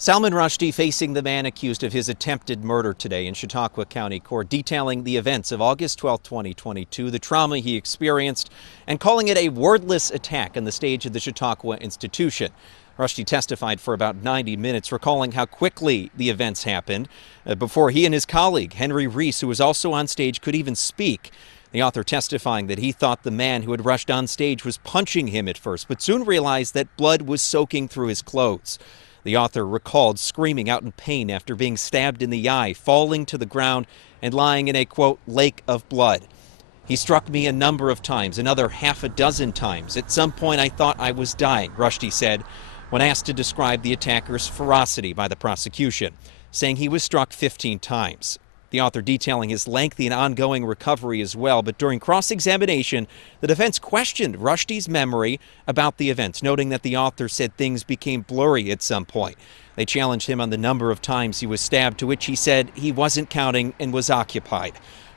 Salman Rushdie facing the man accused of his attempted murder today in Chautauqua County Court, detailing the events of August 12, 2022, the trauma he experienced, and calling it a wordless attack on the stage of the Chautauqua institution. Rushdie testified for about 90 minutes, recalling how quickly the events happened before he and his colleague, Henry Reese, who was also on stage, could even speak. The author testifying that he thought the man who had rushed on stage was punching him at first, but soon realized that blood was soaking through his clothes. The author recalled screaming out in pain after being stabbed in the eye, falling to the ground, and lying in a, quote, lake of blood. He struck me a number of times, another half a dozen times. At some point, I thought I was dying, Rushdie said, when asked to describe the attacker's ferocity by the prosecution, saying he was struck 15 times. The author detailing his lengthy and ongoing recovery as well. But during cross-examination, the defense questioned Rushdie's memory about the events, noting that the author said things became blurry at some point. They challenged him on the number of times he was stabbed, to which he said he wasn't counting and was occupied.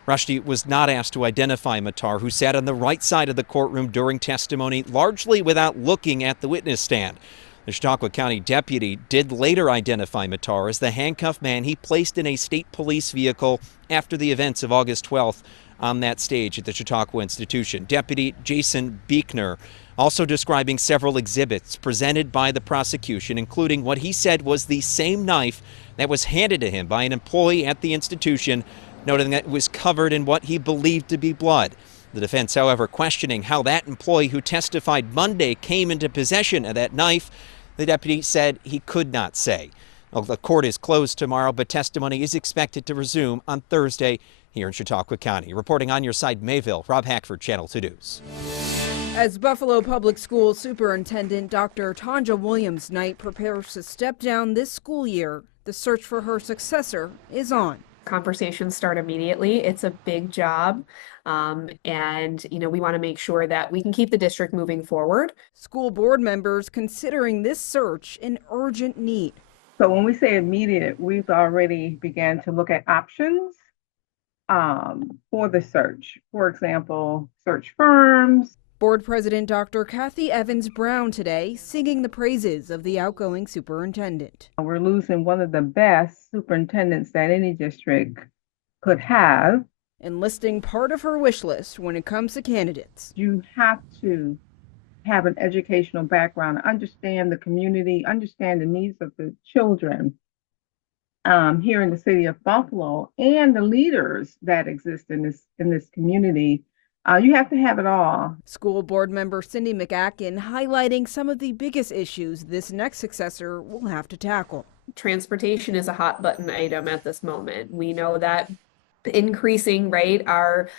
Rushdie was not asked to identify Matar, who sat on the right side of the courtroom during testimony, largely without looking at the witness stand. The Chautauqua County deputy did later identify Matar as the handcuffed man he placed in a state police vehicle after the events of August 12th on that stage at the Chautauqua institution. Deputy Jason Beekner also describing several exhibits presented by the prosecution, including what he said was the same knife that was handed to him by an employee at the institution, noting that it was covered in what he believed to be blood. The defense, however, questioning how that employee who testified Monday came into possession of that knife. The deputy said he could not say. Well, the court is closed tomorrow, but testimony is expected to resume on Thursday here in Chautauqua County. Reporting on your side, Mayville, Rob Hackford, Channel 2 News. As Buffalo Public Schools Superintendent Dr. Tanja Williams-Knight prepares to step down this school year, the search for her successor is on. Conversations start immediately. It's a big job. And we want to make sure that we can keep the district moving forward. School board members considering this search an urgent need. So when we say immediate, we've already began to look at options for the search. For example, search firms. Board President Dr. Kathy Evans Brown today singing the praises of the outgoing superintendent. We're losing one of the best superintendents that any district could have. Enlisting part of her wish list when it comes to candidates. You have to have an educational background, understand the community, understand the needs of the children here in the city of Buffalo and the leaders that exist in this community. You have to have it all. School board member Cindy McAkin highlighting some of the biggest issues this next successor will have to tackle. Transportation is a hot button item at this moment. We know that increasing our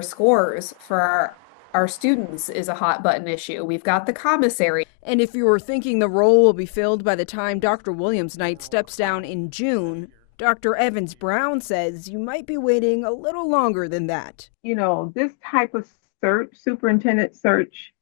scores for our students is a hot button issue. We've got the commissary. And if you were thinking the role will be filled by the time Dr. Williams-Knight steps down in June, Dr. Evans Brown says you might be waiting a little longer than that. This type of search, superintendent search,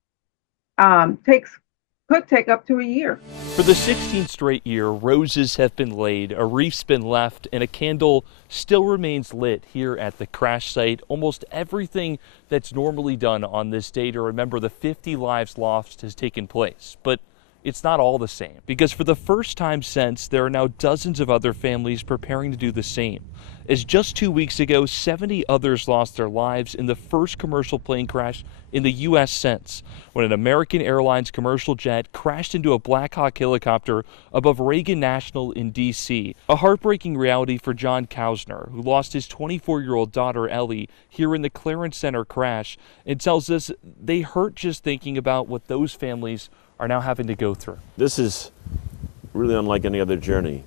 could take up to a year. For the 16th straight year, roses have been laid, a wreath's been left, and a candle still remains lit here at the crash site. Almost everything that's normally done on this day to remember the 50 lives lost has taken place. But it's not all the same, because for the first time since, there are now dozens of other families preparing to do the same. As just 2 weeks ago, 70 others lost their lives in the first commercial plane crash in the U.S. since, when an American Airlines commercial jet crashed into a Black Hawk helicopter above Reagan National in D.C. A heartbreaking reality for John Kausner, who lost his 24-year-old daughter Ellie here in the Clarence Center crash, and tells us they hurt just thinking about what those families are now having to go through. This is really unlike any other journey.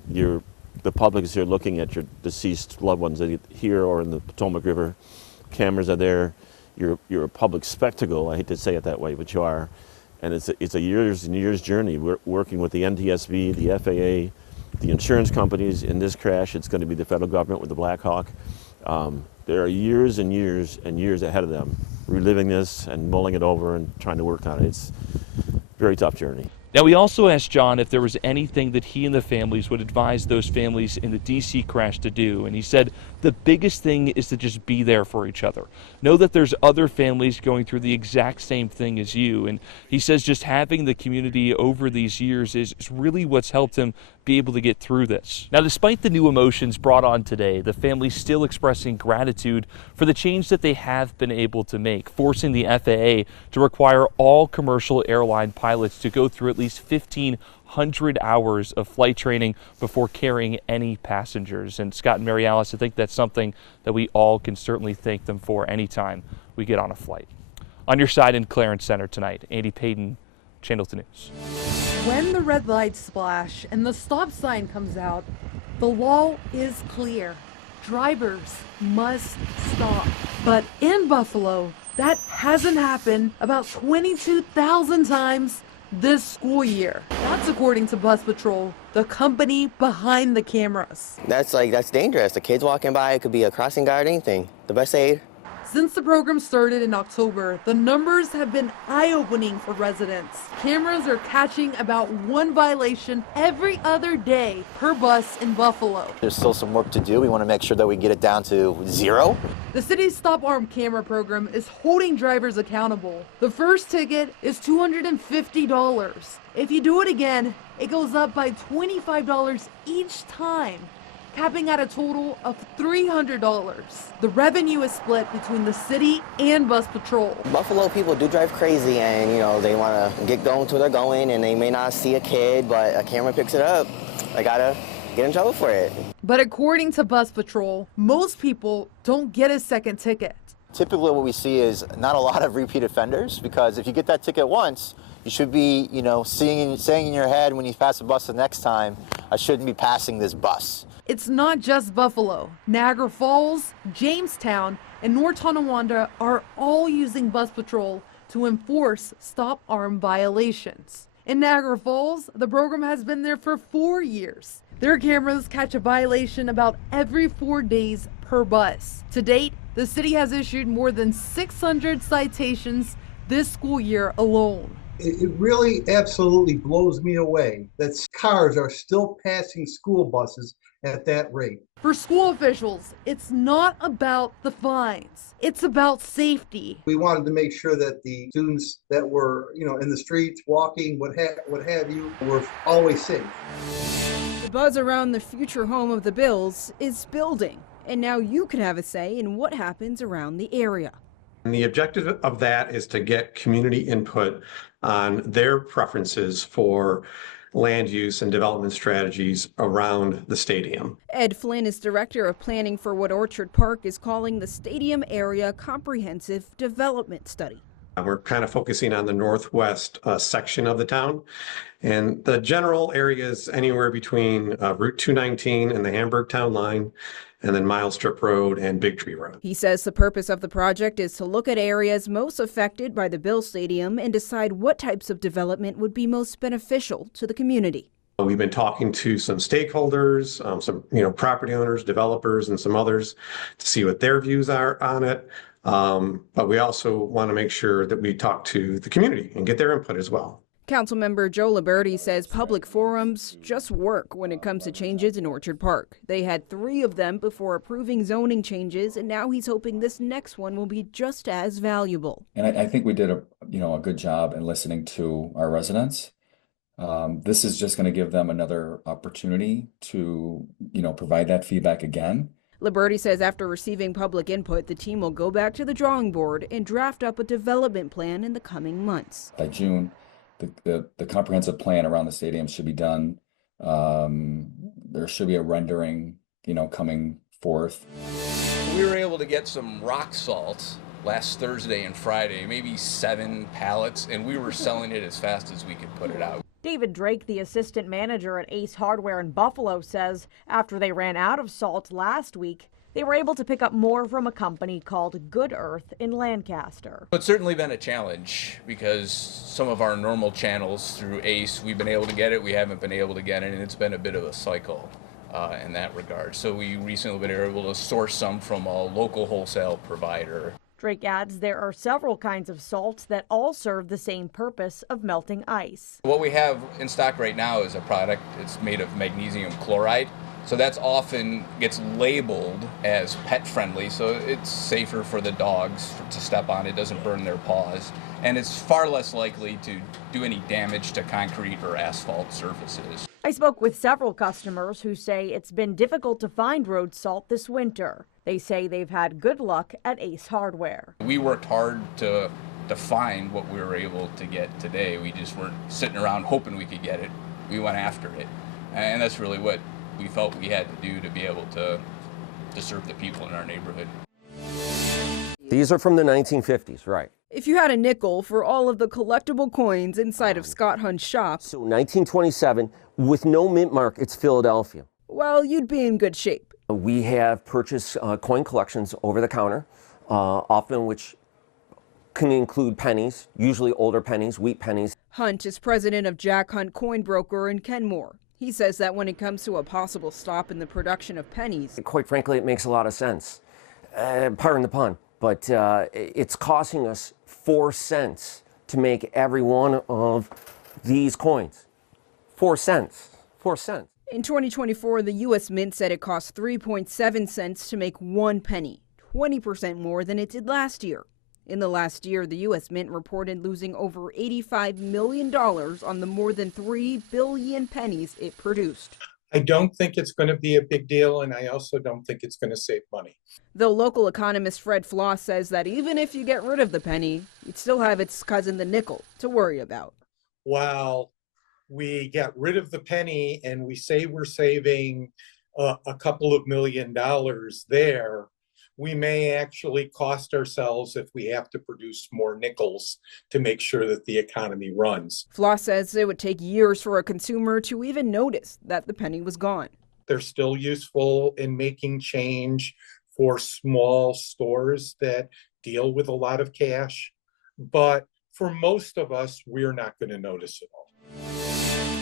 The public is here looking at your deceased loved ones here or in the Potomac River. Cameras are there. You're a public spectacle. I hate to say it that way, but you are. And it's a years and years journey. We're working with the NTSB, the FAA, the insurance companies. In this crash, it's going to be the federal government with the Black Hawk. There are years and years and years ahead of them, reliving this and mulling it over and trying to work on it. It's a very tough journey. Now, we also asked John if there was anything that he and the families would advise those families in the D.C. crash to do, and he said the biggest thing is to just be there for each other. Know that there's other families going through the exact same thing as you, and he says just having the community over these years is really what's helped him be able to get through this. Now, despite the new emotions brought on today, the family's still expressing gratitude for the change that they have been able to make, forcing the FAA to require all commercial airline pilots to go through at least 1,500 hours of flight training before carrying any passengers. And Scott and Mary Alice, I think that's something that we all can certainly thank them for anytime we get on a flight. On your side in Clarence Center tonight, Andy Payton, Channel 2 News. When the red lights flash and the stop sign comes out, the law is clear. Drivers must stop. But in Buffalo, that hasn't happened about 22,000 times this school year. That's according to Bus Patrol, the company behind the cameras. That's dangerous. The kids walking by, it could be a crossing guard, anything. The bus aid. Since the program started in October, the numbers have been eye-opening for residents. Cameras are catching about one violation every other day per bus in Buffalo. There's still some work to do. We want to make sure that we get it down to 0. The city's Stop Armed Camera program is holding drivers accountable. The first ticket is $250. If you do it again, it goes up by $25 each time, capping at a total of $300. The revenue is split between the city and Bus Patrol. Buffalo people do drive crazy, and they want to get going to where they're going, and they may not see a kid, but a camera picks it up. They gotta get in trouble for it. But according to Bus Patrol, most people don't get a second ticket. Typically what we see is not a lot of repeat offenders, because if you get that ticket once, you should be, saying in your head when you pass the bus the next time, I shouldn't be passing this bus. It's not just Buffalo. Niagara Falls, Jamestown, and North Tonawanda are all using Bus Patrol to enforce stop arm violations. In Niagara Falls, the program has been there for 4 years. Their cameras catch a violation about every 4 days per bus. To date, the city has issued more than 600 citations this school year alone. It really absolutely blows me away that cars are still passing school buses at that rate. For school officials, it's not about the fines. It's about safety. We wanted to make sure that the students that were, in the streets, walking, what have you, were always safe. The buzz around the future home of the Bills is building, and now you can have a say in what happens around the area. And the objective of that is to get community input on their preferences for land use and development strategies around the stadium. Ed Flynn is director of planning for what Orchard Park is calling the Stadium Area Comprehensive Development Study. We're kind of focusing on the northwest section of the town, and the general area is anywhere between Route 219 and the Hamburg Town Line, and then Mile Strip Road and Big Tree Road. He says the purpose of the project is to look at areas most affected by the Bill Stadium and decide what types of development would be most beneficial to the community. We've been talking to some stakeholders, some property owners, developers, and some others to see what their views are on it. But we also want to make sure that we talk to the community and get their input as well. Councilmember Joe Liberti says public forums just work when it comes to changes in Orchard Park. They had 3 of them before approving zoning changes, and now he's hoping this next one will be just as valuable. And I think we did a good job in listening to our residents. This is just going to give them another opportunity to, provide that feedback again. Liberti says after receiving public input, the team will go back to the drawing board and draft up a development plan in the coming months. By June, the comprehensive plan around the stadium should be done. There should be a rendering, coming forth. We were able to get some rock salt last Thursday and Friday, maybe 7 pallets, and we were selling it as fast as we could put it out. David Drake, the assistant manager at Ace Hardware in Buffalo, says after they ran out of salt last week, they were able to pick up more from a company called Good Earth in Lancaster. It's certainly been a challenge because some of our normal channels through Ace, we've been able to get it, we haven't been able to get it, and it's been a bit of a cycle in that regard. So we recently been able to source some from a local wholesale provider. Drake adds there are several kinds of salts that all serve the same purpose of melting ice. What we have in stock right now is a product, it's made of magnesium chloride. So that's often gets labeled as pet friendly, so it's safer for the dogs to step on. It doesn't burn their paws, and it's far less likely to do any damage to concrete or asphalt surfaces. I spoke with several customers who say it's been difficult to find road salt this winter. They say they've had good luck at Ace Hardware. We worked hard to find what we were able to get today. We just weren't sitting around hoping we could get it. We went after it, and that's really what we felt we had to do to be able to serve the people in our neighborhood. These are from the 1950s, right? If you had a nickel for all of the collectible coins inside of Scott Hunt's shop, So 1927, with no mint mark, it's Philadelphia. well, you'd be in good shape. We have purchased coin collections over the counter, often which can include pennies, usually older pennies, wheat pennies. Hunt is president of Jack Hunt Coin Broker in Kenmore. He says that when it comes to a possible stop in the production of pennies, Quite frankly, it makes a lot of sense. Pardon the pun, but it's costing us 4 cents to make every one of these coins. 4 cents. 4 cents. in 2024, the U.S. Mint said it cost 3.7 cents to make 1 penny, 20% more than it did last year. In the last year, the U.S. Mint reported losing over $85 million on the more than 3 billion pennies it produced. I don't think it's going to be a big deal, and I also don't think it's going to save money. Though local economist Fred Floss says that even if you get rid of the penny, you'd still have its cousin, the nickel, to worry about. While we get rid of the penny and we say we're saving a couple of $1 million there, we may actually cost ourselves if we have to produce more nickels to make sure that the economy runs. Floss says it would take years for a consumer to even notice that the penny was gone. They're still useful in making change for small stores that deal with a lot of cash, but for most of us, we're not going to notice it all.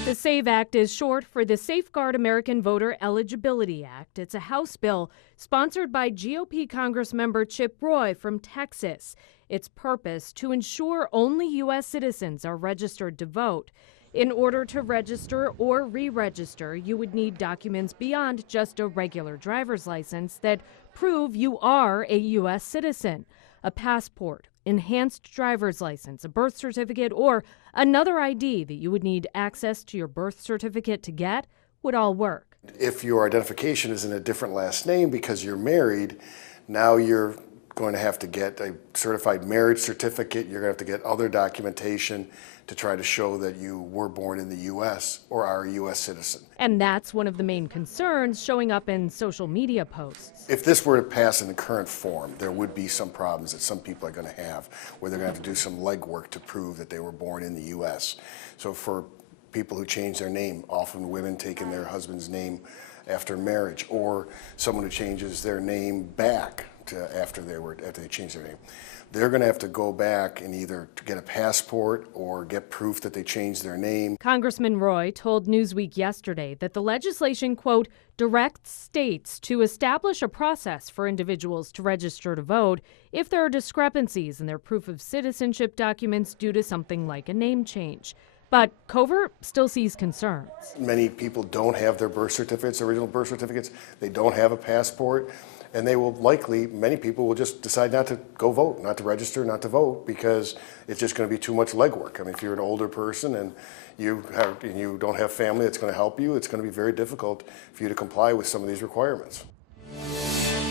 The SAVE Act is short for the Safeguard American Voter Eligibility Act. It's a House bill sponsored by GOP Congressmember Chip Roy from Texas. Its purpose to ensure only U.S. citizens are registered to vote. In order to register or re-register, you would need documents beyond just a regular driver's license that prove you are a U.S. citizen. A passport, enhanced driver's license, a birth certificate, or another ID that you would need access to your birth certificate to get would all work. If your identification is in a different last name because you're married, now you're going to have to get a certified marriage certificate. You're going to have to get other documentation to try to show that you were born in the U.S. or are a U.S. citizen. And that's one of the main concerns showing up in social media posts. If this were to pass in the current form, there would be some problems that some people are going to have, where they're going to have to do some legwork to prove that they were born in the U.S. So for people who change their name, often women taking their husband's name after marriage, or someone who changes their name back to after they changed their name, they're going to have to go back and either get a passport or get proof that they changed their name. Congressman Roy told Newsweek yesterday that the legislation, quote, directs states to establish a process for individuals to register to vote if there are discrepancies in their proof of citizenship documents due to something like a name change. But Covert still sees concerns. Many people don't have their birth certificates, original birth certificates. They don't have a passport. And they will likely, many people will just decide not to go vote, not to register, not to vote, because it's just going to be too much legwork. I mean, if you're an older person and you don't have family that's going to help you, it's going to be very difficult for you to comply with some of these requirements.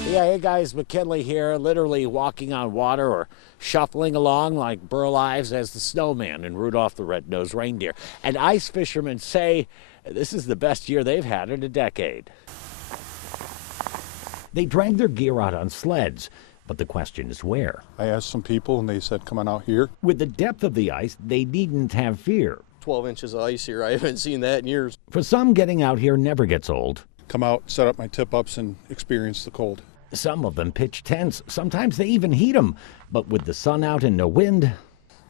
Yeah, hey guys, McKinley here, literally walking on water or shuffling along like Burl Ives as the snowman in Rudolph the Red-Nosed Reindeer. And ice fishermen say this is the best year they've had in a decade. They drag their gear out on sleds, but the question is where? I asked some people and they said, come on out here. With the depth of the ice, they needn't have fear. 12 inches of ice here. I haven't seen that in years. For some, getting out here never gets old. Come out, set up my tip-ups and experience the cold. Some of them pitch tents. Sometimes they even heat them. But with the sun out and no wind...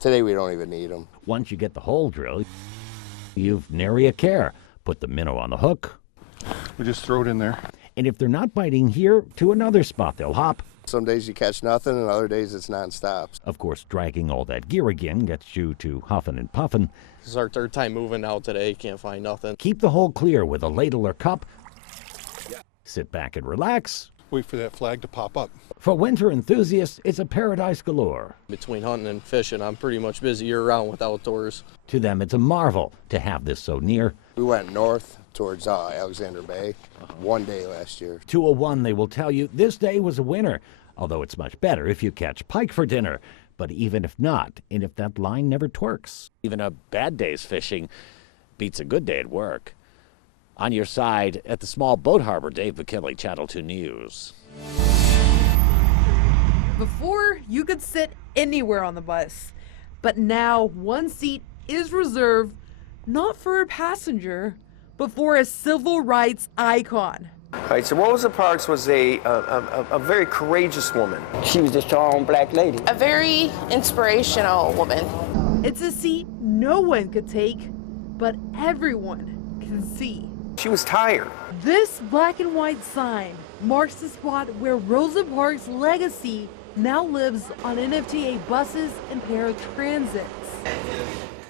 Today we don't even need them. Once you get the hole drilled, you've nary a care. Put the minnow on the hook. We just throw it in there. And if they're not biting here, to another spot they'll hop. Some days you catch nothing, and other days it's nonstop. Of course, dragging all that gear again gets you to huffing and puffing. This is our third time moving out today. Can't find nothing. Keep the hole clear with a ladle or cup. Sit back and relax. Wait for that flag to pop up. For winter enthusiasts, it's a paradise galore. Between hunting and fishing, I'm pretty much busy year-round with outdoors. To them, it's a marvel to have this so near. We went north towards Alexander Bay one day last year. 201, they will tell you this day was a winner, although it's much better if you catch pike for dinner. But even if not, and if that line never twerks, even a bad day's fishing beats a good day at work. On your side at the small boat harbor, Dave McKinley, Channel 2 News. Before, you could sit anywhere on the bus, but now one seat is reserved not for a passenger, but for a civil rights icon. All right, so Rosa Parks was a very courageous woman. She was a strong black lady. A very inspirational woman. It's a seat no one could take, but everyone can see. She was tired. This black and white sign marks the spot where Rosa Parks' legacy now lives on NFTA buses and paratransit.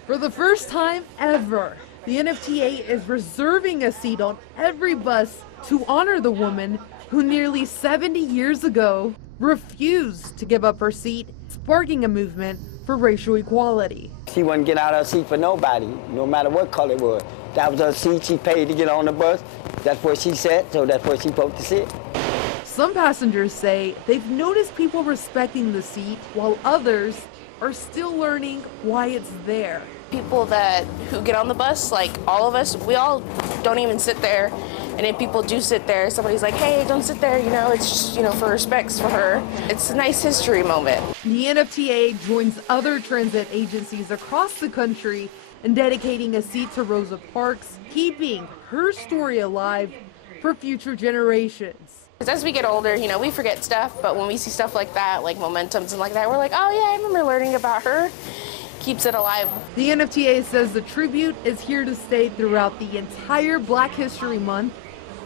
For the first time ever, the NFTA is reserving a seat on every bus to honor the woman who nearly 70 years ago refused to give up her seat, sparking a movement for racial equality. She wouldn't get out of her seat for nobody, no matter what color it was. That was her seat. She paid to get on the bus. That's where she sat, so that's where she's supposed to sit. Some passengers say they've noticed people respecting the seat, while others are still learning why it's there. People who get on the bus, like all of us, we all don't even sit there. And if people do sit there, somebody's like, hey, don't sit there, it's just, for respects for her. It's a nice history moment. The NFTA joins other transit agencies across the country in dedicating a seat to Rosa Parks, keeping her story alive for future generations. As we get older, we forget stuff, but when we see stuff like that, like momentums and like that, we're like, oh yeah, I remember learning about her. Keeps it alive. The NFTA says the tribute is here to stay throughout the entire Black History Month,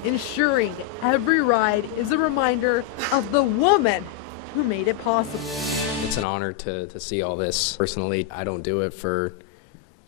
ensuring every ride is a reminder of the woman who made it possible. It's an honor to see all this. Personally, I don't do it for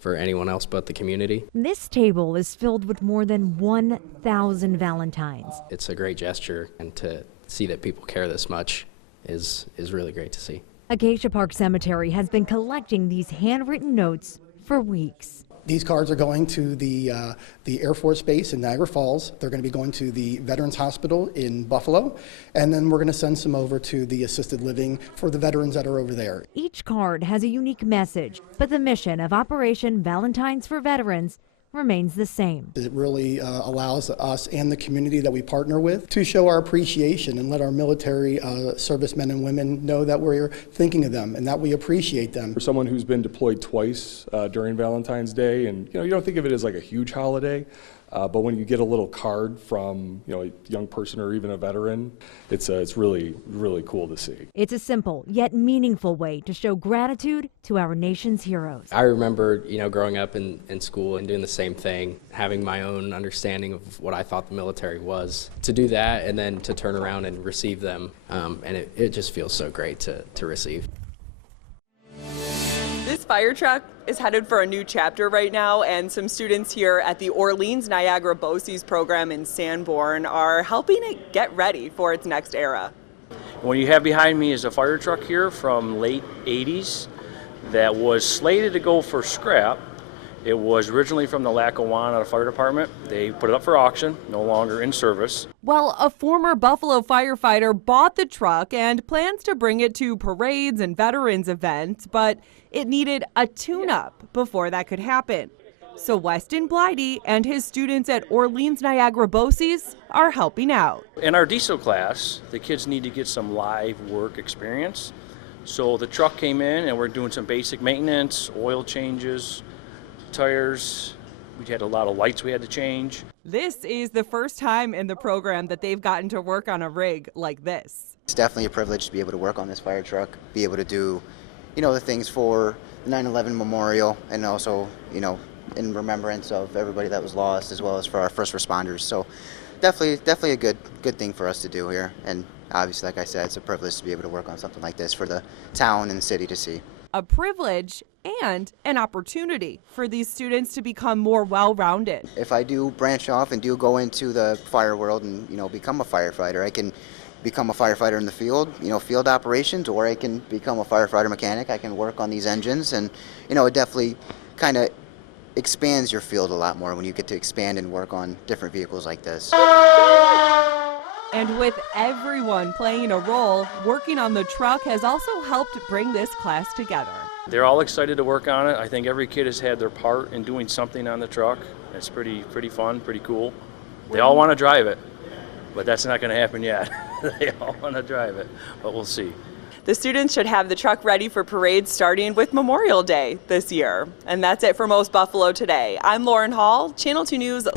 anyone else but the community. This table is filled with more than 1,000 Valentines. It's a great gesture, and to see that people care this much is really great to see. Acacia Park Cemetery has been collecting these handwritten notes for weeks. These cards are going to the Air Force Base in Niagara Falls. They're going to be going to the Veterans Hospital in Buffalo. And then we're going to send some over to the assisted living for the veterans that are over there. Each card has a unique message, but the mission of Operation Valentines for Veterans remains the same. It really allows us and the community that we partner with to show our appreciation and let our military servicemen and women know that we're thinking of them and that we appreciate them. For someone who's been deployed twice during Valentine's Day, and you don't think of it as like a huge holiday, but when you get a little card from a young person or even a veteran, it's really, really cool to see. It's a simple yet meaningful way to show gratitude to our nation's heroes. I remember, growing up in school and doing the same thing, having my own understanding of what I thought the military was. To do that and then to turn around and receive them, and it just feels so great to receive. This fire truck is headed for a new chapter right now, and some students here at the Orleans Niagara BOCES program in Sanborn are helping it get ready for its next era. What you have behind me is a fire truck here from late 80s that was slated to go for scrap. It was originally from the Lackawanna Fire Department. They put it up for auction, no longer in service. Well, a former Buffalo firefighter bought the truck and plans to bring it to parades and veterans events, but it needed a tune-up before that could happen. So Weston Blighty and his students at Orleans Niagara BOCES are helping out. In our diesel class, the kids need to get some live work experience. So the truck came in and we're doing some basic maintenance, oil changes, tires. We had a lot of lights we had to change. This is the first time in the program that they've gotten to work on a rig like this. It's definitely a privilege to be able to work on this fire truck, be able to do, the things for the 9/11 memorial, and also, in remembrance of everybody that was lost, as well as for our first responders. So definitely a good thing for us to do here. And obviously, like I said, it's a privilege to be able to work on something like this for the town and the city to see. A privilege and an opportunity for these students to become more well-rounded. If I do branch off and do go into the fire world and, become a firefighter, I can become a firefighter in the field, field operations, or I can become a firefighter mechanic. I can work on these engines, and, it definitely kind of expands your field a lot more when you get to expand and work on different vehicles like this. And with everyone playing a role, working on the truck has also helped bring this class together. They're all excited to work on it. I think every kid has had their part in doing something on the truck. It's pretty fun, pretty cool. They all want to drive it, but that's not going to happen yet. They all want to drive it, but we'll see. The students should have the truck ready for parades starting with Memorial Day this year. And that's it for Most Buffalo today. I'm Lauren Hall, Channel 2 News.